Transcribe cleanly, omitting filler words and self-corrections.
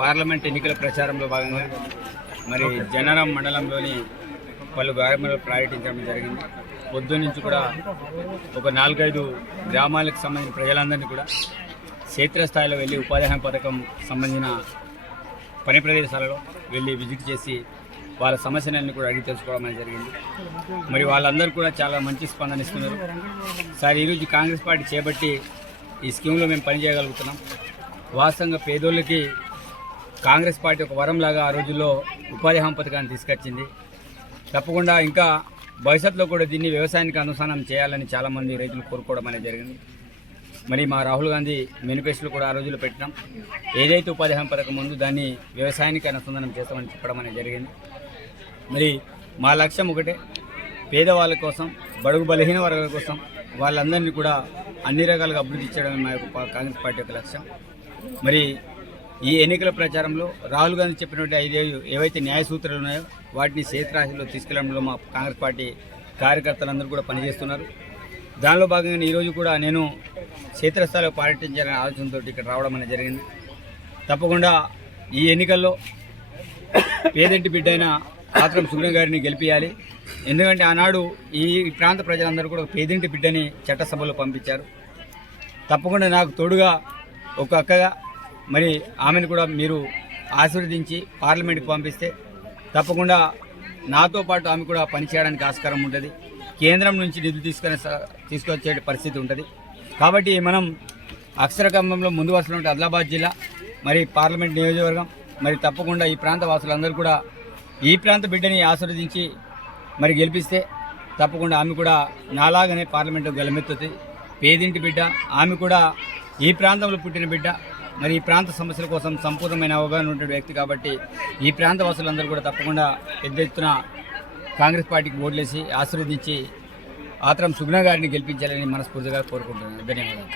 Parliament ఎన్నికల ప్రచారంలో భాగంగా మరి జనరం మండలంలోని పలు గ్రామాల్లో పర్యటించడం జరిగింది. పొద్దున్న నుంచి కూడా ఒక 4-5 గ్రామాలకు సంబంధించిన ప్రజలందరినీ కూడా క్షేత్రస్థాయిలో వెళ్ళి ఉపాధి హామీ పథకం సంబంధించిన పని ప్రదేశాలలో వెళ్ళి విజిట్ చేసి వాళ్ళ సమస్యలన్నీ కూడా అడిగి తెలుసుకోవడం అనేది జరిగింది. మరి వాళ్ళందరూ కూడా చాలా మంచి స్పందన ఇస్తున్నారు. సార్, ఈరోజు కాంగ్రెస్ పార్టీ చేపట్టి ఈ స్కీమ్లో మేము పనిచేయగలుగుతున్నాం. వాస్తవంగా పేదోళ్ళకి కాంగ్రెస్ పార్టీ ఒక వరంలాగా ఆ రోజుల్లో ఉపాధి హామీ పథకాన్ని తీసుకొచ్చింది. తప్పకుండా ఇంకా భవిష్యత్తులో కూడా దీన్ని వ్యవసాయానికి అనుసంధానం చేయాలని చాలామంది రైతులు కోరుకోవడం అనేది జరిగింది. మరి మా రాహుల్ గాంధీ మేనిఫెస్టోలో కూడా ఆ రోజుల్లో పెట్టినాం. ఏదైతే ఉపాధి హామీ పథకం ఉందో దాన్ని వ్యవసాయానికి అనుసంధానం చేస్తామని చెప్పడం అనేది జరిగింది. మరి మా లక్ష్యం ఒకటే, పేదవాళ్ళ కోసం, బడుగు బలహీన వర్గాల కోసం వాళ్ళందరినీ కూడా అన్ని రకాలుగా అభివృద్ధి చేయడమే మా యొక్క కాంగ్రెస్ పార్టీ యొక్క లక్ష్యం. మరి ఈ ఎన్నికల ప్రచారంలో రాహుల్ గాంధీ చెప్పినటువంటి 5 ఏవైతే న్యాయ సూత్రాలు ఉన్నాయో వాటిని క్షేత్రస్థాయిలో తీసుకెళ్లడంలో మా కాంగ్రెస్ పార్టీ కార్యకర్తలందరూ కూడా పనిచేస్తున్నారు. దానిలో భాగంగా ఈరోజు కూడా నేను క్షేత్రస్థాయిలో పర్యటించాలనే ఆలోచనతో ఇక్కడ రావడం అనేది జరిగింది. తప్పకుండా ఈ ఎన్నికల్లో పేదంటి బిడ్డైన ఆత్రం సుగ్రీవ్ గారిని గెలిపించాలి. ఎందుకంటే ఆనాడు ఈ ప్రాంత ప్రజలందరూ కూడా పేదింటి బిడ్డని చట్టసభలో పంపించారు. తప్పకుండా నాకు తోడుగా ఒక అక్కగా మరి ఆమెను కూడా మీరు ఆశీర్వదించి పార్లమెంట్కి పంపిస్తే తప్పకుండా నాతో పాటు ఆమె కూడా పనిచేయడానికి ఆస్కారం ఉంటుంది. కేంద్రం నుంచి నిధులు తీసుకొచ్చే పరిస్థితి ఉంటుంది. కాబట్టి మనం అక్షరకంభంలో ముందు వరుసలో ఉంటే ఆదిలాబాద్ జిల్లా మరి పార్లమెంట్ నియోజకవర్గం మరి తప్పకుండా ఈ ప్రాంత వాసులందరూ కూడా ఈ ప్రాంత బిడ్డని ఆశీర్వదించి మరి గెలిపిస్తే తప్పకుండా ఆమె కూడా నాలాగానే పార్లమెంటు గెలమెత్తుతుంది. పేదింటి బిడ్డ, ఆమె కూడా ఈ ప్రాంతంలో పుట్టిన బిడ్డ, మరి ఈ ప్రాంత సమస్యల కోసం సంపూర్ణమైన అవగాహన ఉన్న వ్యక్తి. కాబట్టి ఈ ప్రాంత వాసులందరూ కూడా తప్పకుండా పెద్ద ఎత్తున కాంగ్రెస్ పార్టీకి ఓట్లేసి ఆశీర్వదించి ఆత్రం సుగ్నా గారిని గెలిపించాలని మనస్ఫూర్తిగా కోరుకుంటున్నాను. ధన్యవాదాలు.